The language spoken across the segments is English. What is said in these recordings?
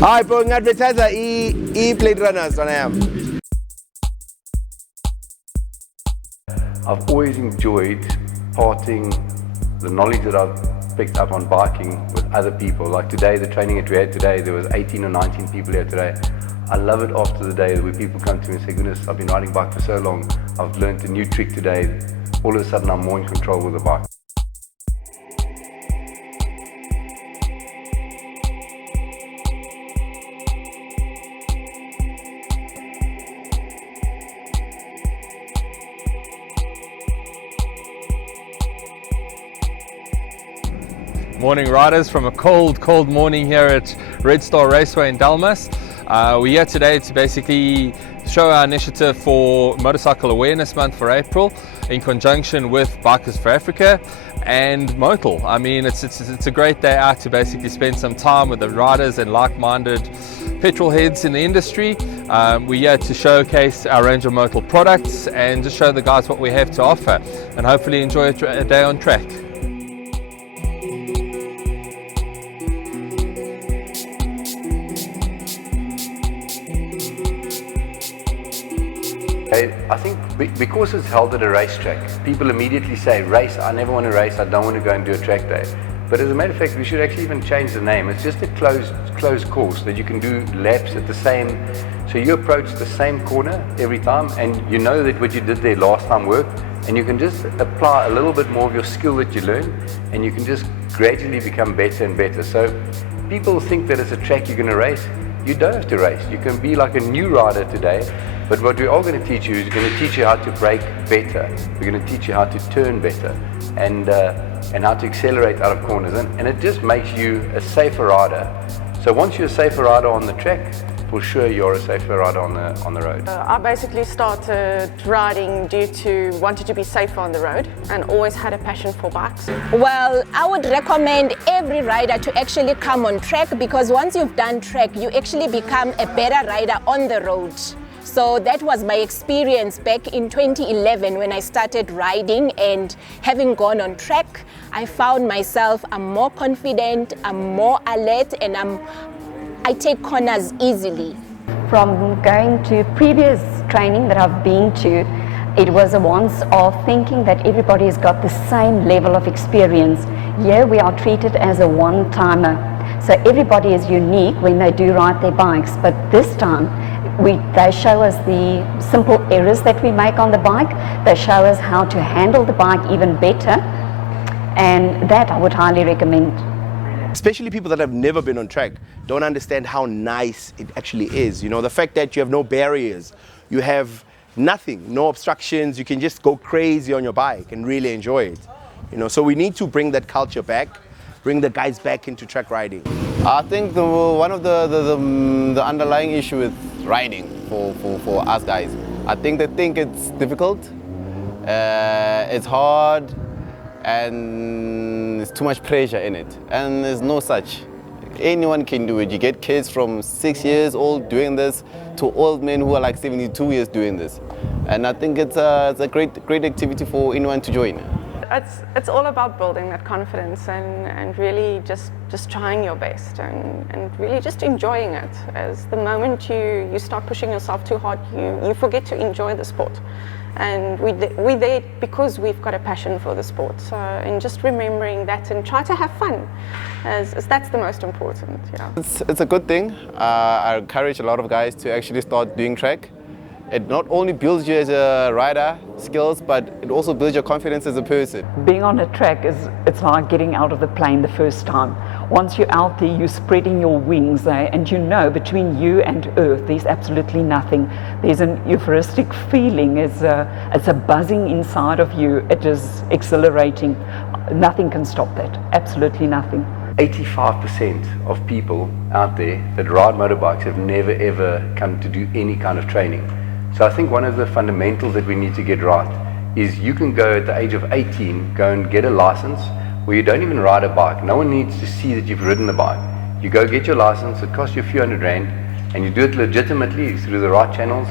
Hi, pong advertiser e-plate runners on am. I've always enjoyed parting the knowledge that I've picked up on biking with other people. Like today, the training that we had today, there was 18 or 19 people here today. I love it after the day where people come to me and say, goodness, I've been riding bike for so long, I've learned a new trick today. All of a sudden I'm more in control with the bike. Morning riders, from a cold morning here at Red Star Raceway in Dalmas. We're here today to basically show our initiative for Motorcycle Awareness Month for April in conjunction with Bikers for Africa and Motel. I mean, it's a great day out to basically spend some time with the riders and like-minded petrol heads in the industry. We're here to showcase our range of Motel products and just show the guys what we have to offer and hopefully enjoy a day on track. I think because it's held at a racetrack, people immediately say, race, I never want to race, I don't want to go and do a track day. But as a matter of fact, we should actually even change the name. It's just a closed course that you can do laps at the same, so you approach the same corner every time and you know that what you did there last time worked, and you can just apply a little bit more of your skill that you learned and you can just gradually become better and better. So people think that it's a track you're going to race. You don't have to race. You can be like a new rider today, but what we are going to teach you is we're going to teach you how to brake better. We're going to teach you how to turn better and how to accelerate out of corners. And it just makes you a safer rider. So once you're a safer rider on the track, for sure you're a safer rider on the road. I basically started riding due to wanting to be safer on the road and always had a passion for bikes. Well, I would recommend every rider to actually come on track, because once you've done track, you actually become a better rider on the road. So that was my experience back in 2011 when I started riding, and having gone on track, I found myself, I'm more confident, I'm more alert, and I take corners easily. From going to previous training that I've been to, it was a once of thinking that everybody has got the same level of experience. Here we are treated as a one-timer. So everybody is unique when they do ride their bikes, but this time they show us the simple errors that we make on the bike. They show us how to handle the bike even better, and that I would highly recommend. Especially people that have never been on track don't understand how nice it actually is. You know, the fact that you have no barriers, you have nothing, no obstructions, you can just go crazy on your bike and really enjoy it. You know, so we need to bring that culture back, bring the guys back into track riding. I think one of the underlying issue with riding for us guys, I think they think it's difficult, it's hard, and there's too much pressure in it, and there's no such. Anyone can do it. You get kids from 6 years old doing this to old men who are like 72 years doing this, and I think it's a great activity for anyone to join. It's all about building that confidence and really just trying your best and really just enjoying it. As the moment you start pushing yourself too hard, you forget to enjoy the sport. And we're there because we've got a passion for the sport. So, and just remembering that and try to have fun, as that's the most important. Yeah. It's a good thing. I encourage a lot of guys to actually start doing track. It not only builds you as a rider skills, but it also builds your confidence as a person. Being on a track it's like getting out of the plane the first time. Once you're out there, you're spreading your wings, and you know between you and earth there's absolutely nothing. There's an euphoric feeling, it's a buzzing inside of you. It is exhilarating. Nothing can stop that, absolutely nothing. 85% of people out there that ride motorbikes have never ever come to do any kind of training. So I think one of the fundamentals that we need to get right is you can go at the age of 18, go and get a license where you don't even ride a bike. No one needs to see that you've ridden a bike. You go get your license, it costs you a few $100, and you do it legitimately through the right channels.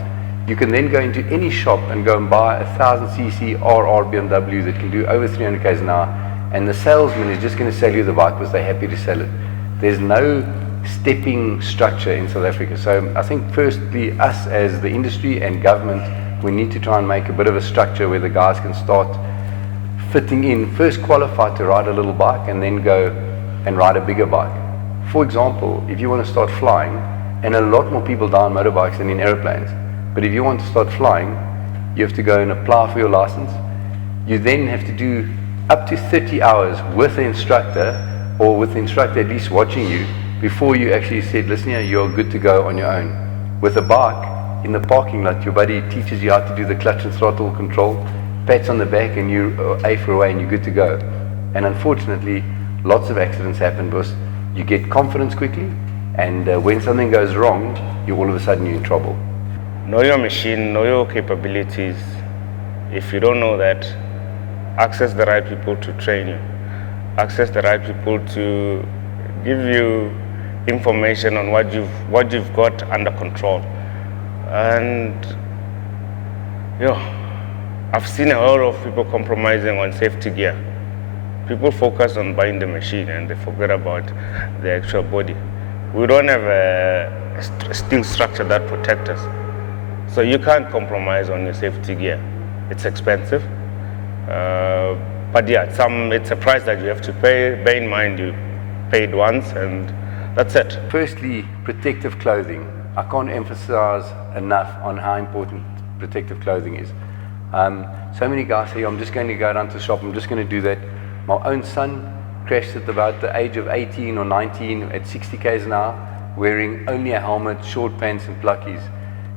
You can then go into any shop and go and buy a 1000cc RR BMW that can do over 300 km an hour, and the salesman is just going to sell you the bike because they're happy to sell it. There's no stepping structure in South Africa. So I think firstly, us as the industry and government, we need to try and make a bit of a structure where the guys can start fitting in, first qualify to ride a little bike and then go and ride a bigger bike. For example, if you want to start flying, and a lot more people die on motorbikes than in airplanes, but if you want to start flying, you have to go and apply for your license. You then have to do up to 30 hours with the instructor, or with the instructor at least watching you, before you actually said, listen here, you're good to go on your own. With a bike, in the parking lot, your buddy teaches you how to do the clutch and throttle control, pats on the back, and you afer away and you're good to go. And unfortunately, lots of accidents happen because you get confidence quickly, and when something goes wrong, all of a sudden you're in trouble. Know your machine, know your capabilities. If you don't know that, access the right people to train you. Access the right people to give you information on what you've got under control. And I've seen a lot of people compromising on safety gear. People focus on buying the machine and they forget about the actual body. We don't have a steel structure that protects us. So you can't compromise on your safety gear. It's expensive. But yeah, it's a price that you have to pay. Bear in mind you paid once and that's it. Firstly, protective clothing. I can't emphasize enough on how important protective clothing is. So many guys say, I'm just going to go down to the shop, I'm just going to do that. My own son crashed at about the age of 18 or 19 at 60 k's an hour, wearing only a helmet, short pants and pluckies.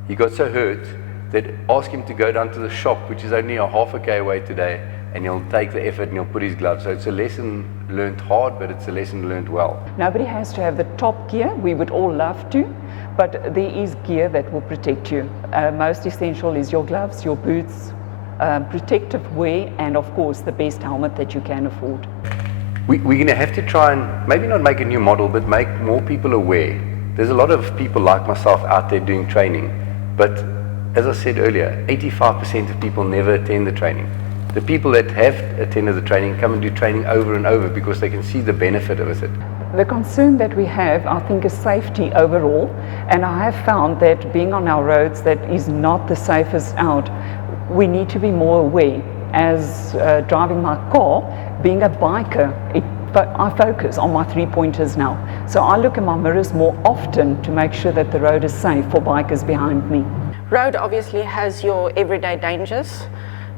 He got so hurt that asked him to go down to the shop, which is only a half a k away today, and he'll take the effort and he'll put his gloves. So it's a lesson learned hard, but it's a lesson learned well. Nobody has to have the top gear. We would all love to, but there is gear that will protect you. Most essential is your gloves, your boots, protective wear, and of course the best helmet that you can afford. We're going to have to try and maybe not make a new model, but make more people aware. There's a lot of people like myself out there doing training, but as I said earlier, 85% of people never attend the training. The people that have attended the training come and do training over and over because they can see the benefit of it. The concern that we have, I think, is safety overall, and I have found that being on our roads, that is not the safest out. We need to be more aware. As driving my car, being a biker, I focus on my 3-pointers now. So I look in my mirrors more often to make sure that the road is safe for bikers behind me. Road obviously has your everyday dangers.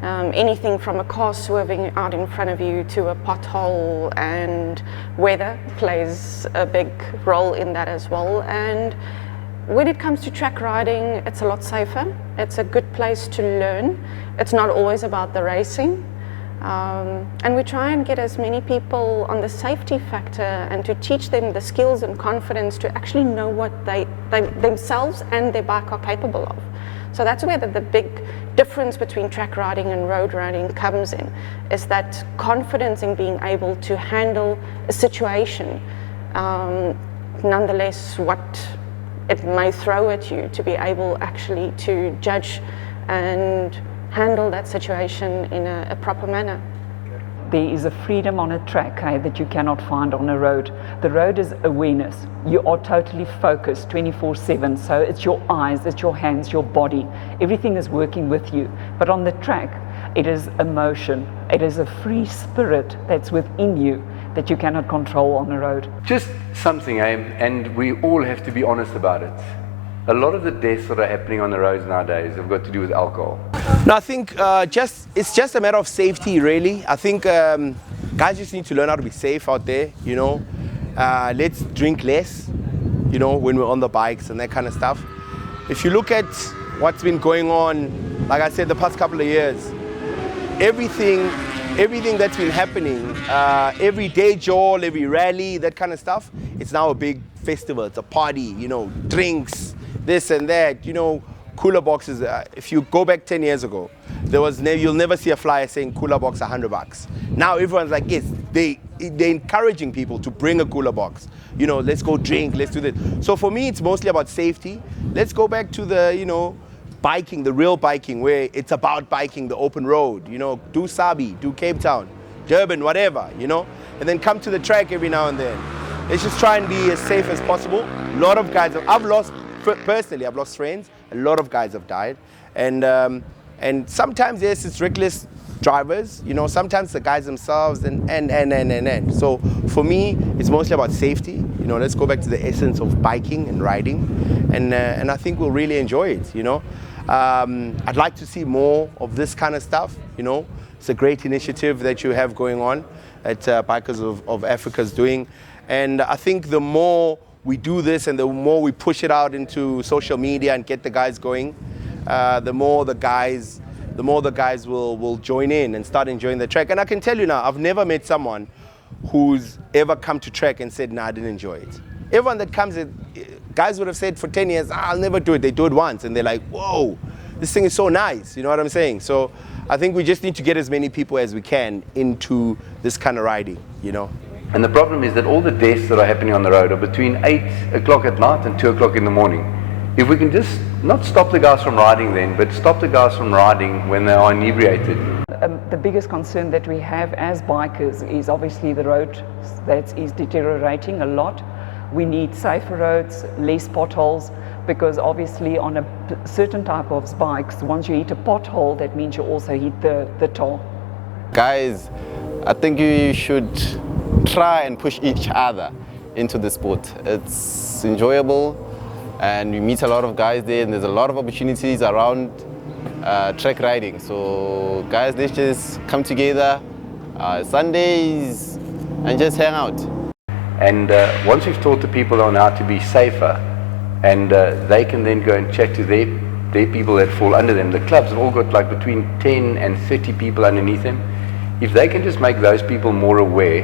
Anything from a car swerving out in front of you to a pothole, and weather plays a big role in that as well. And when it comes to track riding, it's a lot safer. It's a good place to learn. It's not always about the racing. And we try and get as many people on the safety factor and to teach them the skills and confidence to actually know what they themselves and their bike are capable of. So that's where the big difference between track riding and road riding comes in, is that confidence in being able to handle a situation, nonetheless what it may throw at you, to be able actually to judge and handle that situation in a proper manner. There is a freedom on a track that you cannot find on a road. The road is awareness. You are totally focused 24/7. So it's your eyes, it's your hands, your body. Everything is working with you. But on the track, it is emotion. It is a free spirit that's within you that you cannot control on the road. Just something, and we all have to be honest about it. A lot of the deaths that are happening on the roads nowadays have got to do with alcohol. No, I think it's just a matter of safety, really. I think guys just need to learn how to be safe out there, you know. Let's drink less, you know, when we're on the bikes and that kind of stuff. If you look at what's been going on, like I said, the past couple of years, everything that's been happening, every day joel, every rally, that kind of stuff, it's now a big festival. It's a party, you know, drinks, this and that, you know, cooler boxes. If you go back 10 years ago, you'll never see a flyer saying cooler box $100. Now everyone's like, yes, they're encouraging people to bring a cooler box. You know, let's go drink, let's do this. So for me, it's mostly about safety. Let's go back to the, you know, biking, the real biking, where it's about biking the open road. You know, do Sabi, do Cape Town, Durban, whatever, you know, and then come to the track every now and then. let's just try and be as safe as possible. A lot of guys, personally, I've lost friends. A lot of guys have died. And sometimes, yes, it's reckless drivers, you know, sometimes the guys themselves and. So for me, it's mostly about safety. You know, let's go back to the essence of biking and riding. And I think we'll really enjoy it, you know. I'd like to see more of this kind of stuff, you know. It's a great initiative that you have going on that Bikers of Africa is doing. And I think the more we do this and the more we push it out into social media and get the guys going, the more the guys will join in and start enjoying the track. And I can tell you now, I've never met someone who's ever come to track and said, nah, I didn't enjoy it. Everyone that comes in, guys would have said for 10 years, I'll never do it. They do it once and they're like, whoa, this thing is so nice. You know what I'm saying? So I think we just need to get as many people as we can into this kind of riding, you know. And the problem is that all the deaths that are happening on the road are between 8 o'clock at night and 2 o'clock in the morning. If we can just not stop the guys from riding then, but stop the guys from riding when they are inebriated. The biggest concern that we have as bikers is obviously the road that is deteriorating a lot. We need safer roads, less potholes, because obviously on a certain type of bikes, once you hit a pothole, that means you also hit the tar. Guys, I think you should try and push each other into the sport. It's enjoyable and you meet a lot of guys there, and there's a lot of opportunities around track riding. So guys, let's just come together Sundays and just hang out. And once we've taught the people on how to be safer, and they can then go and chat to their people that fall under them. The clubs have all got like between 10 and 30 people underneath them. If they can just make those people more aware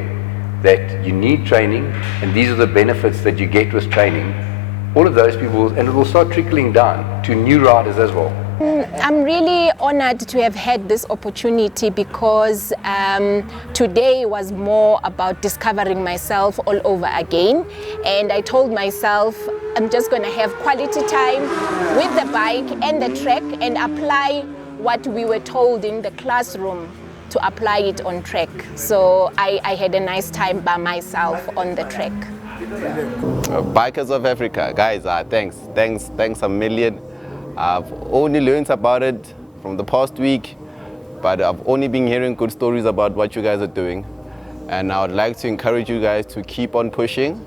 that you need training and these are the benefits that you get with training, all of those people, and it will start trickling down to new riders as well. I'm really honored to have had this opportunity because today was more about discovering myself all over again. And I told myself I'm just going to have quality time with the bike and the track and apply what we were told in the classroom to apply it on track. So I had a nice time by myself on the track. Bikers of Africa, guys, thanks a million. I've only learned about it from the past week, but I've only been hearing good stories about what you guys are doing. And I would like to encourage you guys to keep on pushing.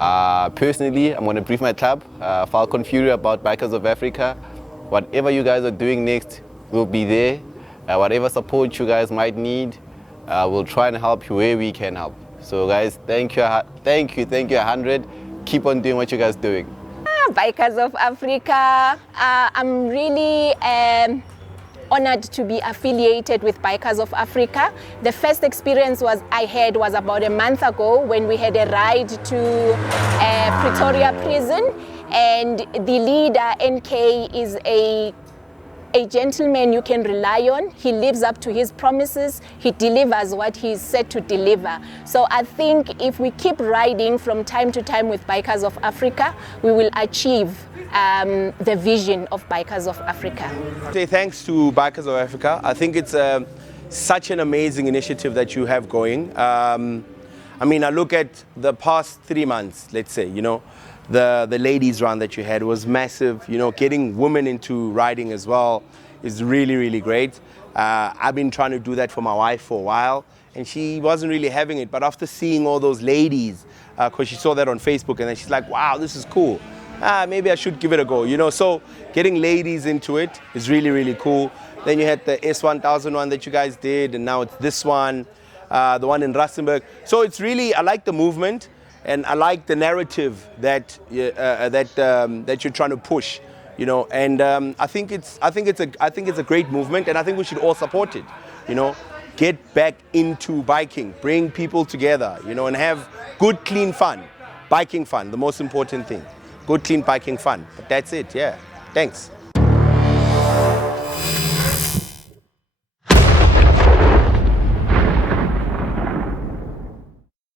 Personally, I'm going to brief my club, Falcon Fury, about Bikers of Africa. Whatever you guys are doing next, we'll be there. Whatever support you guys might need, we'll try and help you where we can help. So guys, thank you 100. Keep on doing what you guys are doing. Bikers of Africa, I'm really honored to be affiliated with Bikers of Africa. The first experience I had was about a month ago when we had a ride to Pretoria prison, and the leader, NK, is a gentleman you can rely on. He lives up to his promises. He delivers what he's said to deliver. So I think if we keep riding from time to time with Bikers of Africa, we will achieve the vision of Bikers of Africa. Say thanks to Bikers of Africa. I think it's such an amazing initiative that you have going. I mean, I look at the past 3 months, let's say, you know, the ladies run that you had was massive. You know, getting women into riding as well is really, really great. I've been trying to do that for my wife for a while, and she wasn't really having it. But after seeing all those ladies, because she saw that on Facebook, and then she's like, wow, this is cool. Maybe I should give it a go, you know. So getting ladies into it is really, really cool. Then you had the S1000 one that you guys did, and now it's this one, the one in Rustenburg. So it's really, I like the movement. And I like the narrative that that you're trying to push, you know. And I think it's a great movement, and I think we should all support it, you know. Get back into biking, bring people together, you know, and have good, clean fun, biking fun. The most important thing, good, clean biking fun. But that's it, yeah. Thanks.